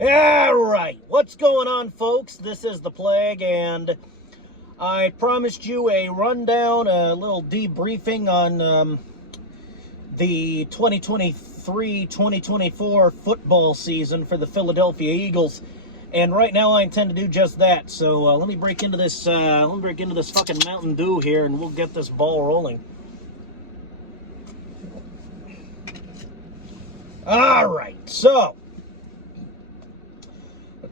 All right, what's going on, folks? This is the Plague, and I promised you a rundown, a little debriefing on the 2023-2024 football season for the Philadelphia Eagles. And right now, I intend to do just that. So let me break into this. Fucking Mountain Dew here, and we'll get this ball rolling. All right, so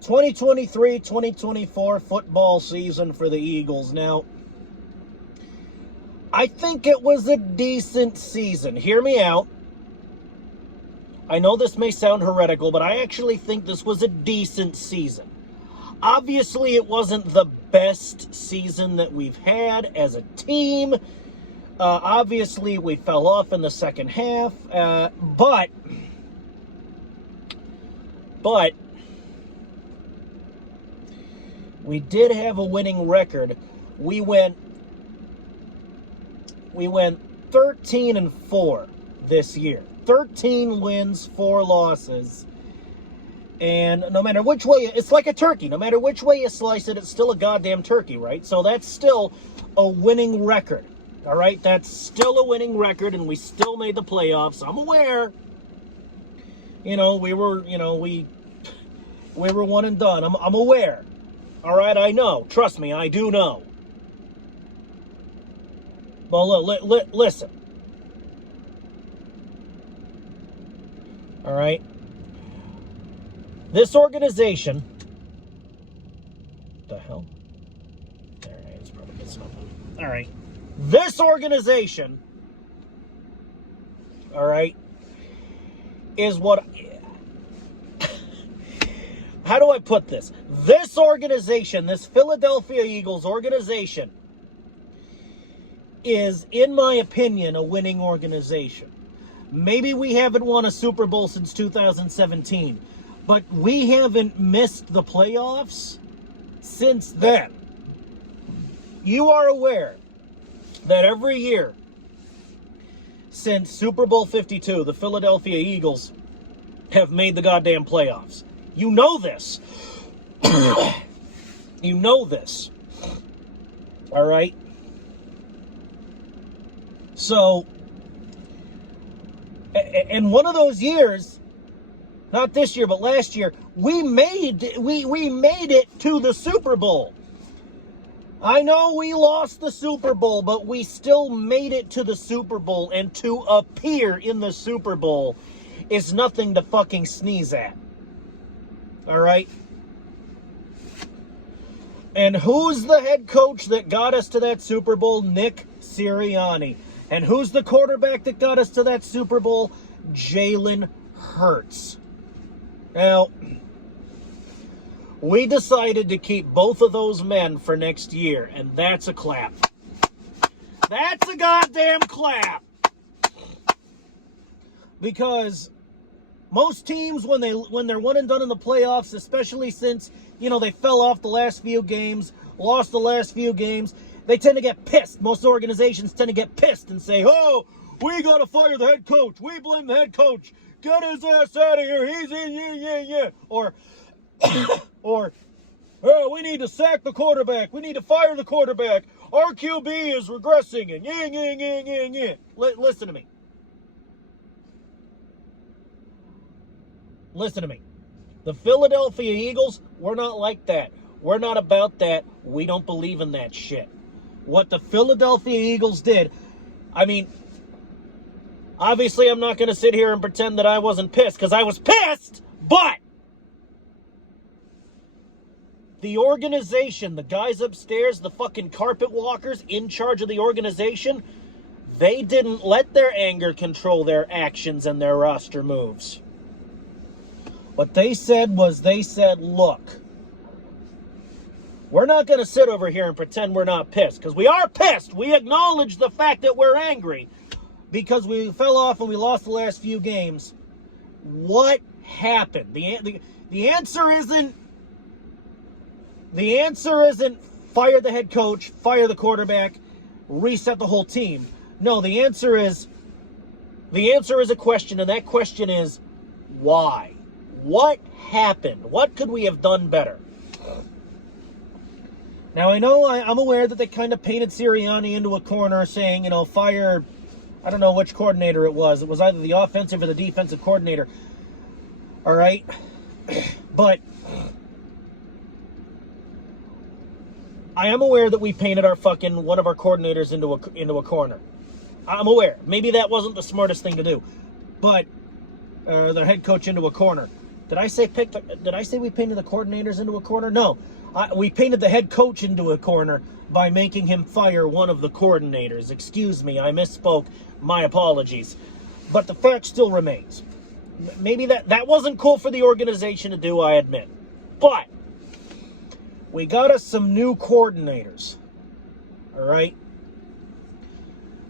2023-2024 football season for the Eagles. Now, I think it was a decent season. Hear me out. I know this may sound heretical, but I actually think this was a decent season. Obviously, it wasn't the best season that we've had as a team. Obviously, we fell off in the second half, but we did have a winning record. We went 13-4 this year. 13 wins, 4 losses. And no matter which way, it's like a turkey. No matter which way you slice it, it's still a goddamn turkey, right? So that's still a winning record. All right? That's still a winning record, and we still made the playoffs. I'm aware. We were one and done. I'm aware. All right, I know. Trust me, I do know. Well, listen. All right. This organization. What the hell? All right, it's probably good stuff. All right. This organization. All right. Is what. How do I put this? This organization, this Philadelphia Eagles organization, is, in my opinion, a winning organization. Maybe we haven't won a Super Bowl since 2017, but we haven't missed the playoffs since then. You are aware that every year since Super Bowl 52, the Philadelphia Eagles have made the goddamn playoffs. You know this. You know this. All right? So, in one of those years, not this year, but last year, we made it to the Super Bowl. I know we lost the Super Bowl, but we still made it to the Super Bowl, and to appear in the Super Bowl is nothing to fucking sneeze at. All right? And who's the head coach that got us to that Super Bowl? Nick Sirianni. And who's the quarterback that got us to that Super Bowl? Jalen Hurts. Now, we decided to keep both of those men for next year, and that's a clap. That's a goddamn clap. Because most teams, when they're one and done in the playoffs, especially since, they fell off the last few games, lost the last few games, they tend to get pissed. Most organizations tend to get pissed and say, oh, we got to fire the head coach. We blame the head coach. Get his ass out of here. He's in, yeah. Or, oh, we need to sack the quarterback. We need to fire the quarterback. Our QB is regressing. And yeah. Listen to me. Listen to me. The Philadelphia Eagles, we're not like that. We're not about that. We don't believe in that shit. What the Philadelphia Eagles did, obviously I'm not going to sit here and pretend that I wasn't pissed, because I was pissed, but the organization, the guys upstairs, the fucking carpet walkers in charge of the organization, they didn't let their anger control their actions and their roster moves. What they said was, look, we're not going to sit over here and pretend we're not pissed, because we are pissed. We acknowledge the fact that we're angry because we fell off and we lost the last few games. What happened? The answer isn't fire the head coach, fire the quarterback, reset the whole team. No, the answer is a question, and that question is why? What happened? What could we have done better? Now, I know I'm aware that they kind of painted Sirianni into a corner saying, fire, I don't know which coordinator it was. It was either the offensive or the defensive coordinator. All right? But I am aware that we painted one of our coordinators into a corner. I'm aware. Maybe that wasn't the smartest thing to do. But the head coach into a corner. Did I say we painted the coordinators into a corner? No. We painted the head coach into a corner by making him fire one of the coordinators. Excuse me, I misspoke. My apologies. But the fact still remains. Maybe that wasn't cool for the organization to do, I admit. But we got us some new coordinators. All right?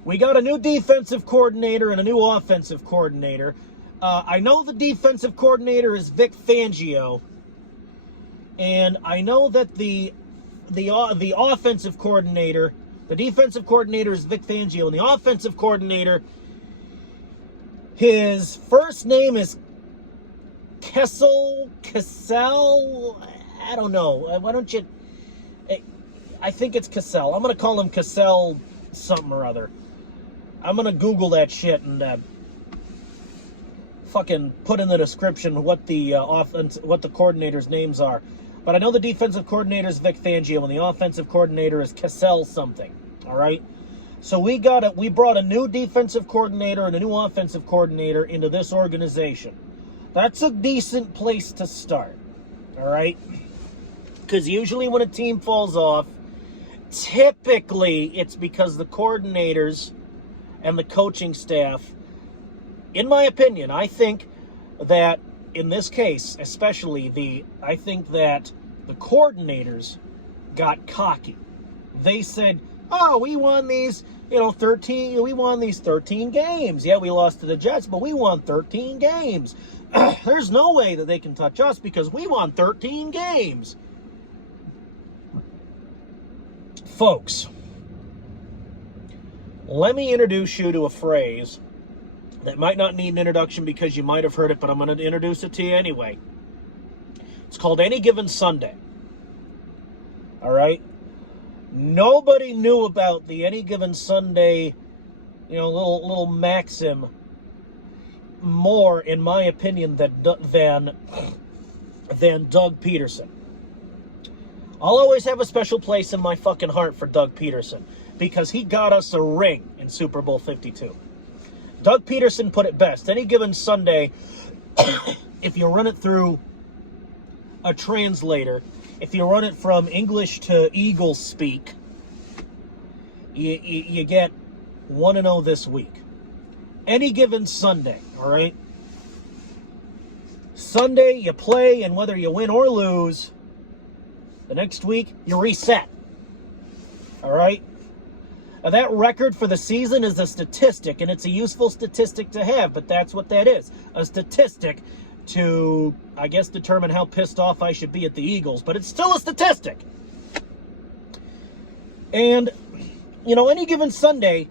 We got a new defensive coordinator and a new offensive coordinator. I know the defensive coordinator is Vic Fangio. And I know that the offensive coordinator, the defensive coordinator is Vic Fangio, and the offensive coordinator, his first name is Kessell. I don't know. Why don't you? I think it's Kessell. I'm gonna call him Kessell something or other. I'm gonna Google that shit and fucking put in the description what the coordinators' names are. But I know the defensive coordinator is Vic Fangio and the offensive coordinator is Kessell something. All right? So we brought a new defensive coordinator and a new offensive coordinator into this organization. That's a decent place to start. All right? Because usually when a team falls off, typically it's because the coordinators and the coaching staff, in my opinion, I think that in this case, especially, I think that the coordinators got cocky. They said, "Oh, we won these, 13. We won these 13 games. Yeah, we lost to the Jets, but we won 13 games. There's no way that they can touch us because we won 13 games." Folks, let me introduce you to a phrase that might not need an introduction because you might have heard it, but I'm going to introduce it to you anyway. It's called Any Given Sunday. All right? Nobody knew about the Any Given Sunday, little maxim more, in my opinion, than Doug Peterson. I'll always have a special place in my fucking heart for Doug Peterson because he got us a ring in Super Bowl 52. Doug Peterson put it best. Any given Sunday, if you run it through a translator, if you run it from English to Eagle speak, you get 1-0 this week. Any given Sunday, all right? Sunday, you play, and whether you win or lose, the next week, you reset. All right? Now, that record for the season is a statistic, and it's a useful statistic to have, but that's what that is. A statistic to, I guess, determine how pissed off I should be at the Eagles, but it's still a statistic. And, any given Sunday,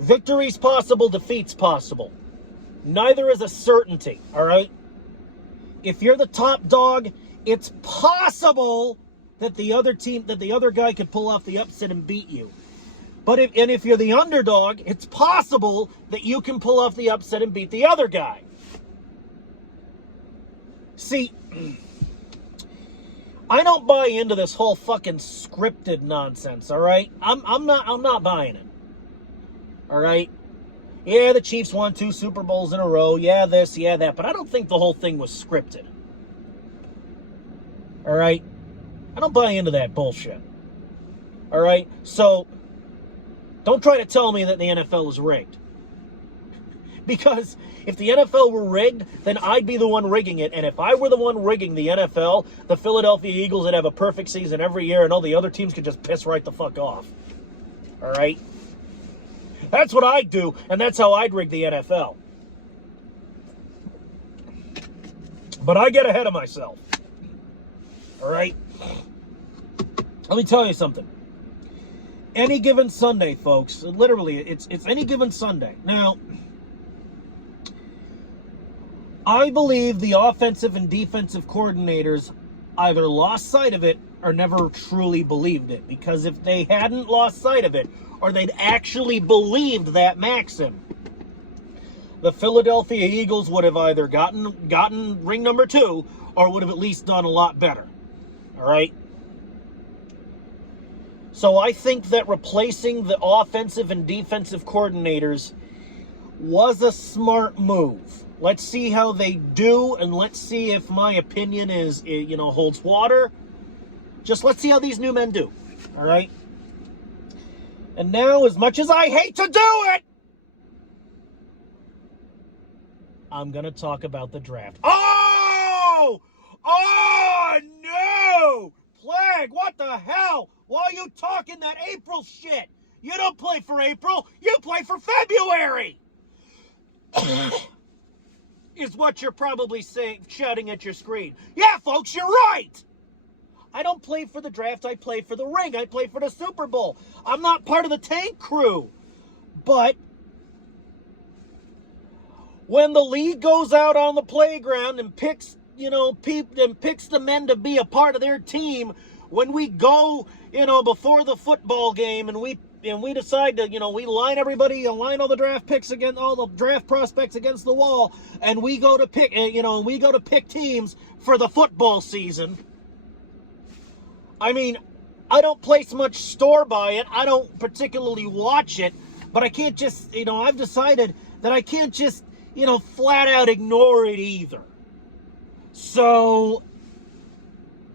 victory's possible, defeat's possible. Neither is a certainty, all right? If you're the top dog, it's possible that the other guy could pull off the upset and beat you. But if you're the underdog, it's possible that you can pull off the upset and beat the other guy. See, I don't buy into this whole fucking scripted nonsense, all right? I'm not buying it. All right? Yeah, the Chiefs won 2 Super Bowls in a row. Yeah, this, yeah, that. But I don't think the whole thing was scripted. All right? I don't buy into that bullshit. All right? So, don't try to tell me that the NFL is rigged. Because if the NFL were rigged, then I'd be the one rigging it. And if I were the one rigging the NFL, the Philadelphia Eagles would have a perfect season every year and all the other teams could just piss right the fuck off. All right? That's what I'd do, and that's how I'd rig the NFL. But I get ahead of myself. All right? Let me tell you something. Any given Sunday, folks. Literally, it's any given Sunday. Now, I believe the offensive and defensive coordinators either lost sight of it or never truly believed it. Because if they hadn't lost sight of it, or they'd actually believed that maxim, the Philadelphia Eagles would have either gotten ring number 2 or would have at least done a lot better. All right? So I think that replacing the offensive and defensive coordinators was a smart move. Let's see how they do, and let's see if my opinion holds water. Just let's see how these new men do. All right? And now, as much as I hate to do it, I'm going to talk about the draft. Oh! Oh, no! Plague, what the hell? Why are you talking that April shit? You don't play for April. You play for February! Is what you're probably saying, shouting at your screen. Yeah, folks, you're right! I don't play for the draft, I play for the ring. I play for the Super Bowl. I'm not part of the tank crew. But when the league goes out on the playground and picks, picks the men to be a part of their team, when we go, before the football game and we decide to, we line all the draft picks against all the draft prospects against the wall, and we go to pick teams for the football season. I mean, I don't place much store by it. I don't particularly watch it, but I can't just, I've decided that I can't just, flat out ignore it either. So,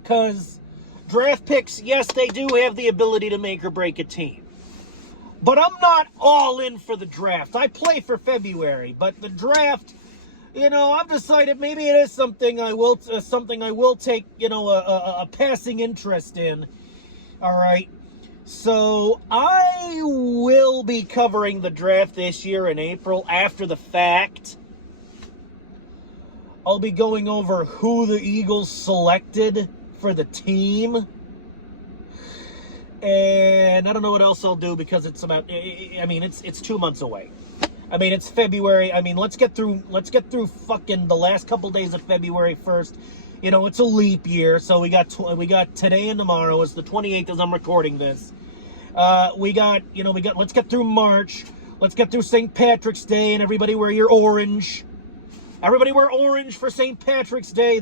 because draft picks, yes, they do have the ability to make or break a team. But I'm not all in for the draft. I play for February, but the draft, I've decided maybe it is something I will take, a passing interest in. All right. So I will be covering the draft this year in April after the fact. I'll be going over who the Eagles selected for the team. And I don't know what else I'll do because it's 2 months away. It's February. Let's get through fucking the last couple days of February first. It's a leap year, so we got today and tomorrow. It's the 28th as I'm recording this. Let's get through March. Let's get through St. Patrick's Day, and everybody wear your orange. Everybody wear orange for St. Patrick's Day.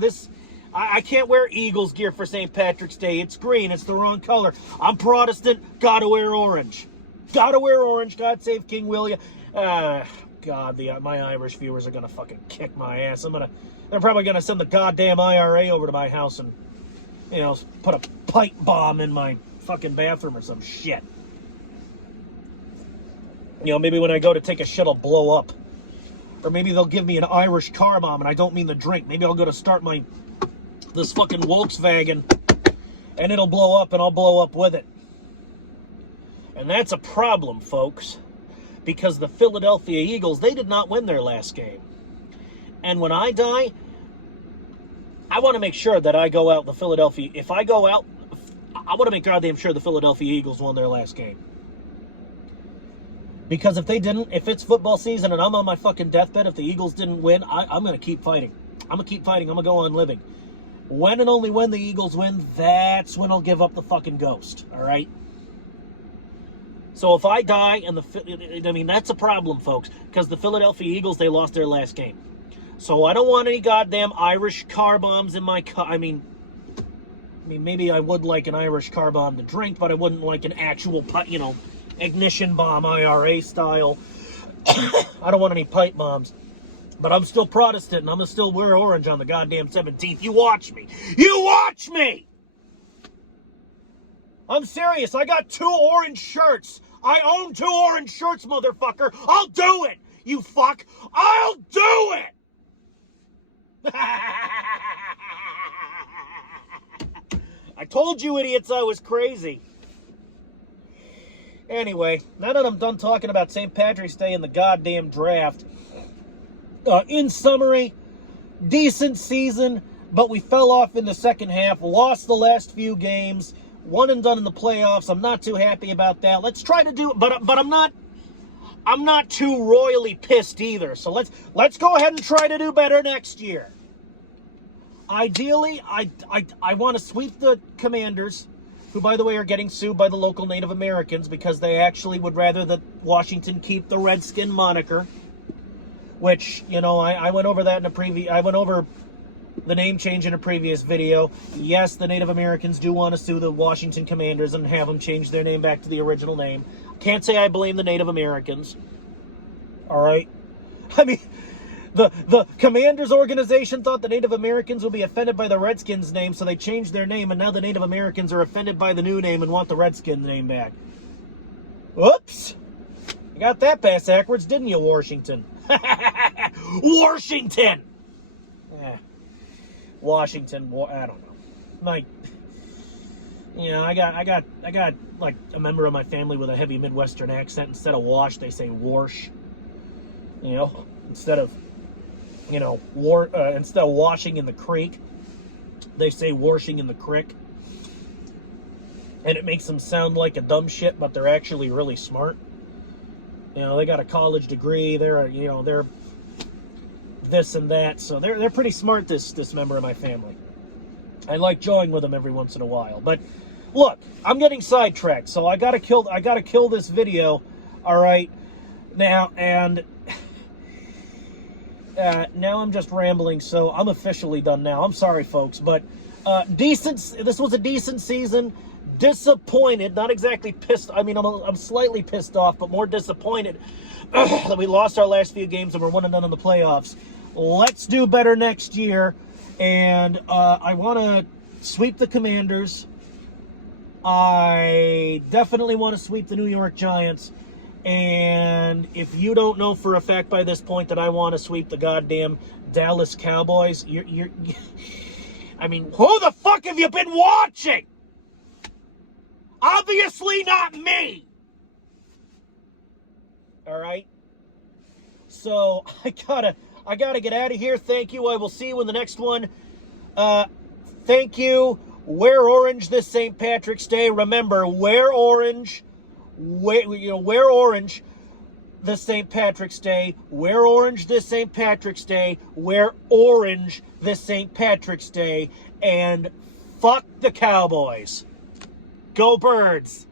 I can't wear Eagles gear for St. Patrick's Day. It's green. It's the wrong color. I'm Protestant. Gotta wear orange. Gotta wear orange. God save King William. God, my Irish viewers are gonna fucking kick my ass. They're probably gonna send the goddamn IRA over to my house and, put a pipe bomb in my fucking bathroom or some shit. Maybe when I go to take a shit, I'll blow up. Or maybe they'll give me an Irish car bomb, and I don't mean the drink. Maybe I'll go to start this fucking Volkswagen, and it'll blow up, and I'll blow up with it. And that's a problem, folks, because the Philadelphia Eagles, they did not win their last game. And when I die, I want to make sure that I go out if I go out, I want to make goddamn sure the Philadelphia Eagles won their last game. Because if they didn't, if it's football season and I'm on my fucking deathbed, if the Eagles didn't win, I'm going to keep fighting. I'm going to keep fighting. I'm going to go on living. When and only when the Eagles win, that's when I'll give up the fucking ghost. All right? So if I die, that's a problem, folks. Because the Philadelphia Eagles, they lost their last game. So I don't want any goddamn Irish car bombs in my car. Maybe I would like an Irish car bomb to drink, but I wouldn't like an actual, ignition bomb, IRA style. I don't want any pipe bombs. But I'm still Protestant, and I'm going to still wear orange on the goddamn 17th. You watch me. You watch me! I'm serious. I got 2 orange shirts. I own 2 orange shirts, motherfucker. I'll do it, you fuck. I'll do it! I told you idiots I was crazy. Anyway, now that I'm done talking about St. Patrick's Day and the goddamn draft, in summary, decent season, but we fell off in the second half, lost the last few games, one and done in the playoffs. I'm not too happy about that. Let's try to do, but I'm I'm not too royally pissed either. So let's go ahead and try to do better next year. Ideally, I want to sweep the Commanders, who, by the way, are getting sued by the local Native Americans because they actually would rather that Washington keep the Redskin moniker, which, you know, I went over that in I went over the name change in a previous video. Yes, the Native Americans do want to sue the Washington Commanders and have them change their name back to the original name. Can't say I blame the Native Americans. All right? I mean, the Commanders organization thought the Native Americans would be offended by the Redskins name, so they changed their name, and now the Native Americans are offended by the new name and want the Redskins name back. Oops! You got that pass backwards, didn't you, Washington? Washington! Washington, I don't know. Like, you know, I got like a member of my family with a heavy Midwestern accent. Instead of wash, they say warsh. You know, instead of washing in the creek, they say washing in the crick. And it makes them sound like a dumb shit, but they're actually really smart. You know, they got a college degree. They're this and that, so they're pretty smart. This member of my family. I like jawing with them every once in a while. But look, I'm getting sidetracked, so I gotta kill this video. All right, now and now I'm just rambling, so I'm officially done now. I'm sorry, folks, but this was a decent season. Disappointed, not exactly pissed. I mean, I'm slightly pissed off, but more disappointed that we lost our last few games and we're 1-0 in the playoffs. Let's do better next year, and I want to sweep the Commanders. I definitely want to sweep the New York Giants, and if you don't know for a fact by this point that I want to sweep the goddamn Dallas Cowboys, I mean, who the fuck have you been watching? Obviously not me. All right. So I gotta get out of here. Thank you. I will see you in the next one. Thank you. Wear orange this St. Patrick's Day. Remember, wear orange. Wear orange this St. Patrick's Day. Wear orange this St. Patrick's Day. Wear orange this St. Patrick's Day. And fuck the Cowboys. Go Birds!